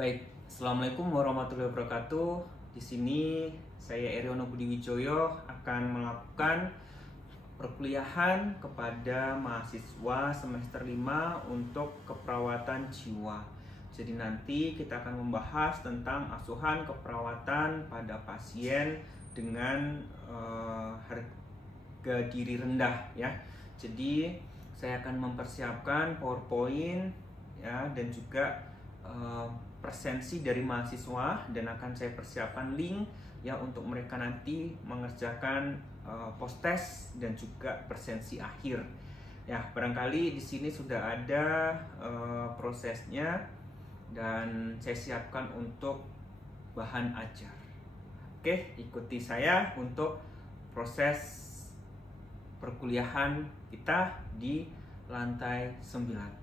Baik, Assalamualaikum warahmatullahi wabarakatuh. Di sini saya Eriono Budi Wijoyo akan melakukan perkuliahan kepada mahasiswa semester 5 untuk keperawatan jiwa. Jadi nanti kita akan membahas tentang asuhan keperawatan pada pasien dengan harga diri rendah ya. Jadi saya akan mempersiapkan PowerPoint ya, dan juga presensi dari mahasiswa, dan akan saya persiapkan link ya untuk mereka nanti mengerjakan post test dan juga presensi akhir. Ya, barangkali di sini sudah ada prosesnya dan saya siapkan untuk bahan ajar. Oke, ikuti saya untuk proses perkuliahan kita di lantai 9.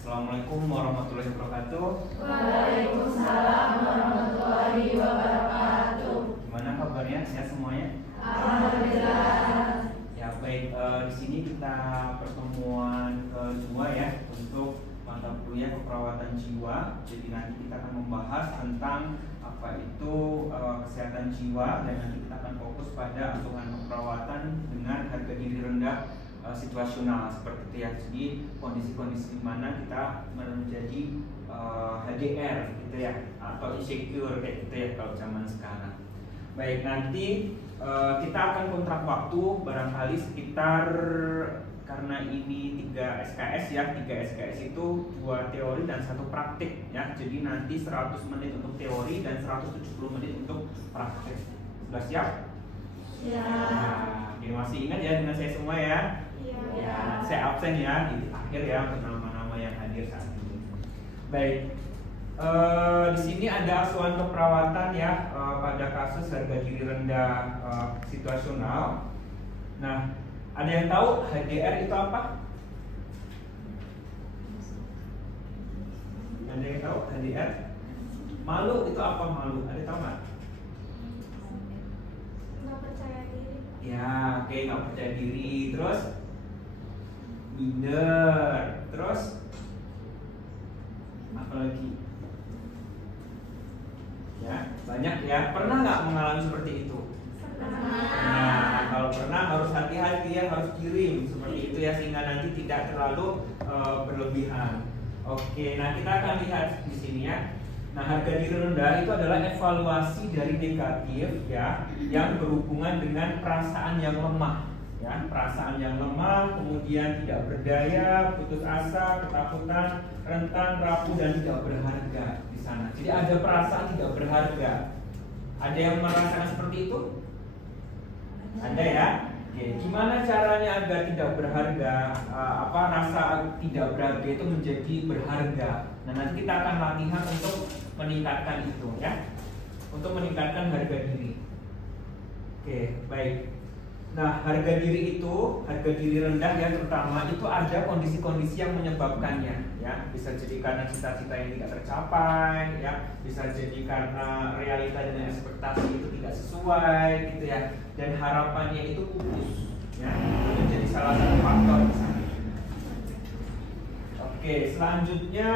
Assalamualaikum warahmatullahi wabarakatuh. Waalaikumsalam warahmatullahi wabarakatuh. Gimana kabarnya? Sehat semuanya? Alhamdulillah. Ya baik, di sini kita pertemuan kedua ya untuk mata kuliah keperawatan jiwa. Jadi nanti kita akan membahas tentang apa itu kesehatan jiwa, dan nanti kita akan fokus pada asuhan keperawatan dengan harga diri rendah situasional seperti itu ya. Jadi kondisi-kondisi di mana kita menjadi HDR gitu ya, atau insecure kayak gitu ya kalau zaman sekarang. Baik, nanti kita akan kontrak waktu barangkali sekitar, karena ini 3 SKS ya, 3 SKS itu 2 teori dan 1 praktik ya. Jadi nanti 100 menit untuk teori dan 170 menit untuk praktik. Sudah siap? Ya. Nah, masih ingat ya dengan saya semua ya? Ya, saya absen ya di akhir ya untuk nama-nama yang hadir saat ini. Baik, di sini ada asuhan keperawatan ya pada kasus harga diri rendah situasional. Nah, ada yang tahu HDR itu apa? Ada yang tahu HDR? Malu itu apa malu? Ada tahu nggak? Nggak percaya diri. Ya, oke, nggak percaya diri. Terus minder, terus apa lagi? Ya, banyak ya. Pernah nggak mengalami seperti itu? Nah, kalau pernah harus hati-hati ya, harus kirim seperti itu ya, sehingga nanti tidak terlalu berlebihan. Oke, nah kita akan lihat di sini ya. Nah, harga diri rendah itu adalah evaluasi dari negatif ya, yang berhubungan dengan perasaan yang lemah. Ya, perasaan yang lemah, kemudian tidak berdaya, putus asa, ketakutan, rentan, rapuh, dan tidak berharga di sana. Jadi ada perasaan tidak berharga. Ada yang merasakan seperti itu? Ada ya. Oke, gimana caranya agar tidak berharga? Rasa tidak berharga itu menjadi berharga. Nah, nanti kita akan latihan untuk meningkatkan itu ya, untuk meningkatkan harga diri. Oke, baik. Nah, harga diri itu, harga diri rendah ya terutama, itu ada kondisi-kondisi yang menyebabkannya ya. Bisa jadi karena cita-cita yang tidak tercapai ya, bisa jadi karena realita dan ekspektasi itu tidak sesuai gitu ya, dan harapannya itu pupus ya. Itu menjadi salah satu faktor di sana. Oke, selanjutnya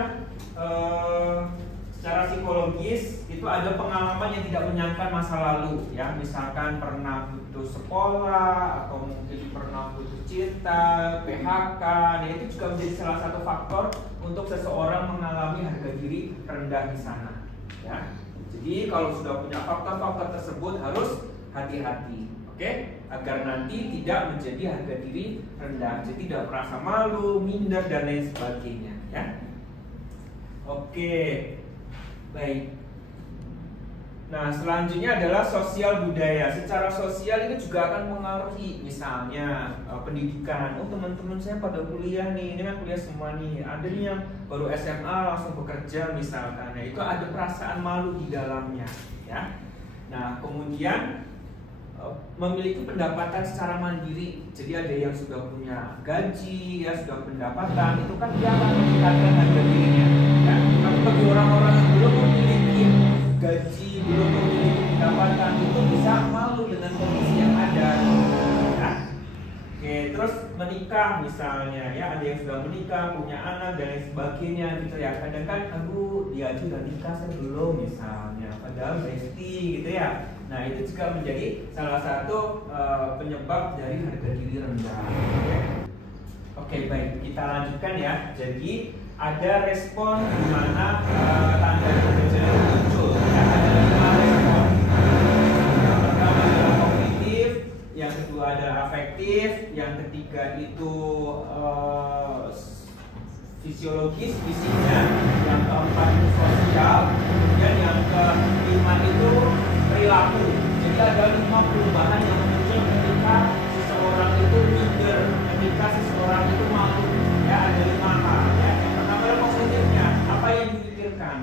secara psikologis itu ada pengalaman yang tidak menyenangkan masa lalu ya, misalkan pernah putus sekolah atau mungkin pernah putus cinta, PHK. Nah, itu juga menjadi salah satu faktor untuk seseorang mengalami harga diri rendah di sana ya. Jadi kalau sudah punya faktor-faktor tersebut harus hati-hati, oke? Agar nanti tidak menjadi harga diri rendah, jadi tidak merasa malu, minder, dan lain sebagainya ya. Oke. Baik. Nah, selanjutnya adalah sosial budaya. Secara sosial ini juga akan mengaruhi, misalnya pendidikan. Oh, teman-teman saya pada kuliah nih, ini kan kuliah semua nih. Ada nih yang baru SMA langsung bekerja misalkan. Nah, itu ada perasaan malu di dalamnya, ya. Nah, kemudian memiliki pendapatan secara mandiri. Jadi ada yang sudah punya gaji, ya sudah pendapatan, itu kan dia akan meningkatkan harga dirinya. Ya. Tapi bagi orang-orang yang belum memiliki gaji, belum memiliki pendapatan, itu bisa malu dengan kondisi yang ada. Ya. Oke, terus terus menikah misalnya ya, ada yang sudah menikah, punya anak dan lain sebagainya gitu ya. Kadang kan aduh dia aja udah nikah saya belum misalnya, padahal bestie gitu ya. Nah itu juga menjadi salah satu penyebab dari harga diri rendah. Oke, baik, kita lanjutkan ya. Jadi ada respon di mana tanda gejala muncul ya, ada 5 respon. Yang pertama adalah kognitif, yang kedua adalah afektif, yang ketiga itu fisiologis, fisiknya, yang keempat itu sosial, kemudian yang kelima itu perilaku. Jadi ada 5 perubahan yang muncul ketika seseorang itu minder, ketika seseorang itu malu. Ya, ada 5 hal. Ya. Yang pertama adalah kognitifnya, apa yang dipikirkan.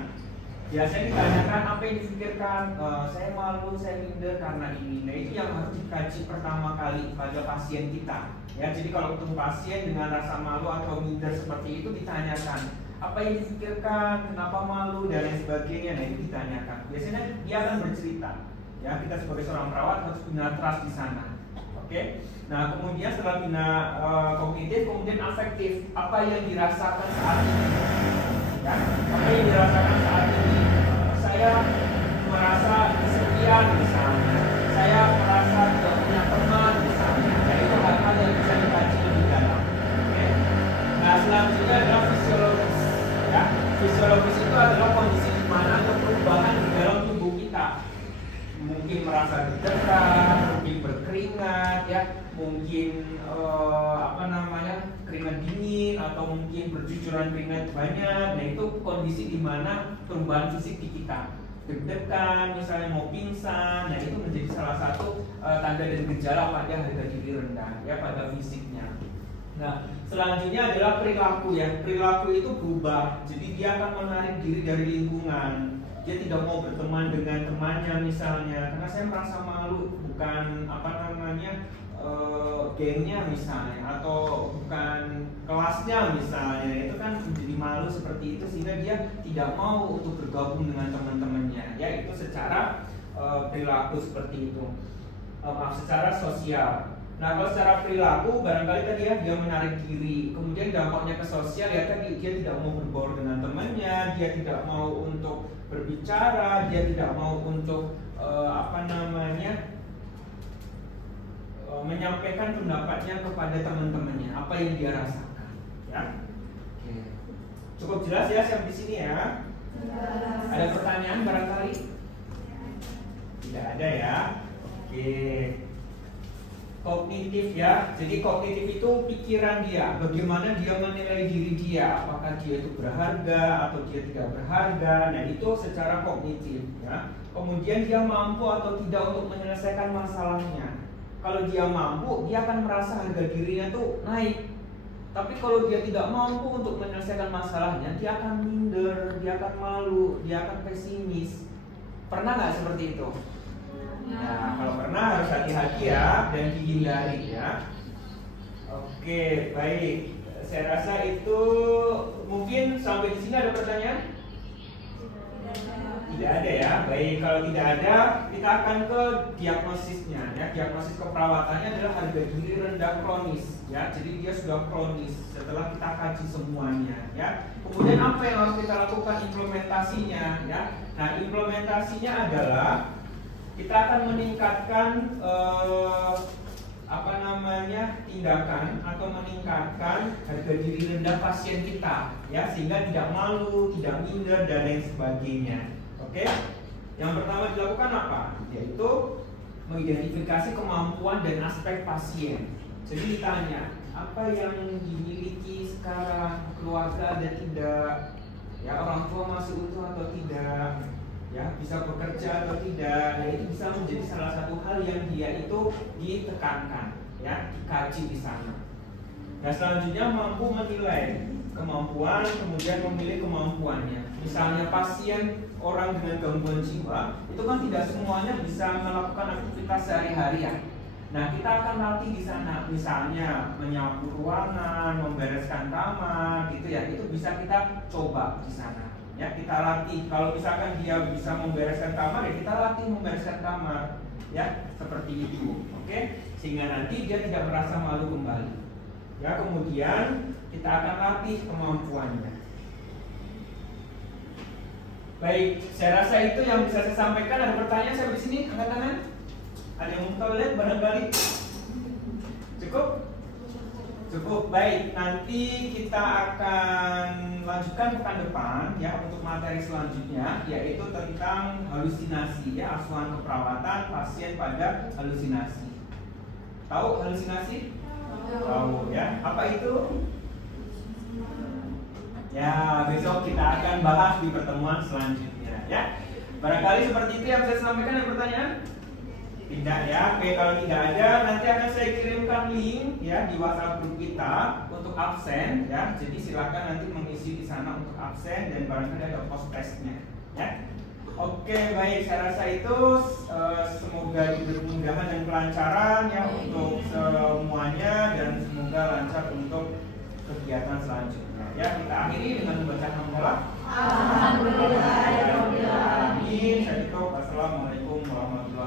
Biasanya ditanyakan apa yang dipikirkan, saya malu, saya minder karena ini. Nah itu yang harus dikaji pertama kali pada pasien kita. Ya, jadi kalau ketemu pasien dengan rasa malu atau minder seperti itu ditanyakan apa yang dipikirkan, kenapa malu dan lain sebagainya. Nah itu ditanyakan. Biasanya dia akan bercerita. Ya, kita sebagai seorang perawat harus punya trust di sana. Oke. Nah kemudian setelah bina kognitif, kemudian afektif, apa yang dirasakan saat ini. Ya, apa yang dirasakan saat ini. Saya merasa kesepian misalnya, saya merasa tidak punya teman misalnya. Nah itu hal-hal yang bisa dikaji lebih dalam. Oke. Nah selanjutnya adalah fisiologis. Ya, fisiologis itu adalah kondisi di mana ada perubahan di dalam tubuh kita. Mungkin merasa deg-degan, mungkin berkeringat, ya, mungkin keringat dingin atau mungkin bercucuran keringat banyak. Nah itu kondisi di mana perubahan fisik di kita, deg-degan, misalnya mau pingsan. Nah itu menjadi salah satu tanda dan gejala pada harga diri rendah, ya, pada fisiknya. Nah selanjutnya adalah perilaku, ya. Perilaku itu berubah, jadi dia akan menarik diri dari lingkungan. Dia tidak mau berteman dengan temannya misalnya, karena saya merasa malu, bukan gengnya misalnya, atau bukan kelasnya misalnya. Itu kan menjadi malu seperti itu, sehingga dia tidak mau untuk bergabung dengan teman-temannya. Ya itu secara perilaku seperti itu. Secara sosial. Nah kalau secara perilaku barangkali tadi ya, dia menarik diri. Kemudian dampaknya ke sosial ya tadi, dia tidak mau berbaur dengan temannya, dia tidak mau untuk berbicara, dia tidak mau untuk menyampaikan pendapatnya kepada teman-temannya, apa yang dia rasakan. Ya, oke. Cukup jelas ya sampai di sini ya. Ada pertanyaan barangkali? Tidak ada ya. Oke. Kognitif ya, jadi kognitif itu pikiran dia, bagaimana dia menilai diri dia, apakah dia itu berharga atau dia tidak berharga. Nah itu secara kognitif ya. Kemudian dia mampu atau tidak untuk menyelesaikan masalahnya. Kalau dia mampu, dia akan merasa harga dirinya tuh naik. Tapi kalau dia tidak mampu untuk menyelesaikan masalahnya, dia akan minder, dia akan malu, dia akan pesimis. Pernah nggak seperti itu? Nah, kalau pernah harus hati-hati ya dan dihindari ya. Oke, baik. Saya rasa itu mungkin sampai di sini ada pertanyaan? Tidak ada ya. Baik, kalau tidak ada, kita akan ke diagnosisnya ya. Diagnosis keperawatannya adalah harga diri rendah kronis ya. Jadi dia sudah kronis setelah kita kaji semuanya ya. Kemudian apa yang harus kita lakukan implementasinya ya? Nah, implementasinya adalah kita akan meningkatkan tindakan atau meningkatkan harga diri rendah pasien kita ya, sehingga tidak malu, tidak minder dan lain sebagainya. Oke. Yang pertama dilakukan apa? Yaitu mengidentifikasi kemampuan dan aspek pasien. Jadi ditanya, apa yang dimiliki sekarang, keluarga ada tidak? Ya, orang tua masih utuh atau tidak? Ya, bisa bekerja atau tidak. Nah, itu bisa menjadi salah satu hal yang dia itu ditekankan, ya, dikaji di sana. Nah, selanjutnya mampu menilai kemampuan, kemudian memilih kemampuannya. Misalnya pasien orang dengan gangguan jiwa, itu kan tidak semuanya bisa melakukan aktivitas sehari-hari ya. Nah, kita akan latih di sana, misalnya menyapu ruangan, membereskan kamar, gitu ya. Itu bisa kita coba di sana. Ya, kita latih. Kalau misalkan dia bisa membereskan kamar, ya kita latih membereskan kamar, ya, seperti itu. Oke, sehingga nanti dia tidak merasa malu kembali. Ya, kemudian kita akan latih kemampuannya. Baik, saya rasa itu yang bisa saya sampaikan. Ada pertanyaan sampai di sini? Angkat tangan. Ada yang mau toilet barangkali? Cukup? Cukup. Baik, nanti kita akan lanjutkan pekan depan ya untuk materi selanjutnya, yaitu tentang halusinasi ya, asuhan keperawatan pasien pada halusinasi. Tahu halusinasi? Tahu ya. Apa itu? Ya, besok kita akan bahas di pertemuan selanjutnya ya. Barangkali seperti itu yang saya sampaikan. Ada pertanyaan? Tidak ya. Oke, kalau tidak ada, nanti akan saya kirimkan link ya di WhatsApp grup kita untuk absen ya. Jadi silakan nanti mengisi di sana untuk absen dan barangkali ada post testnya ya. Oke, baik. Saya rasa itu semoga diberi kemudahan dan kelancaran ya untuk semuanya, dan semoga lancar untuk kegiatan selanjutnya. Ya, kita akhiri dengan membaca hamdalah. Alhamdulillah. Amin. Saya tutup. Wassalamualaikum warahmatullahi wabarakatuh.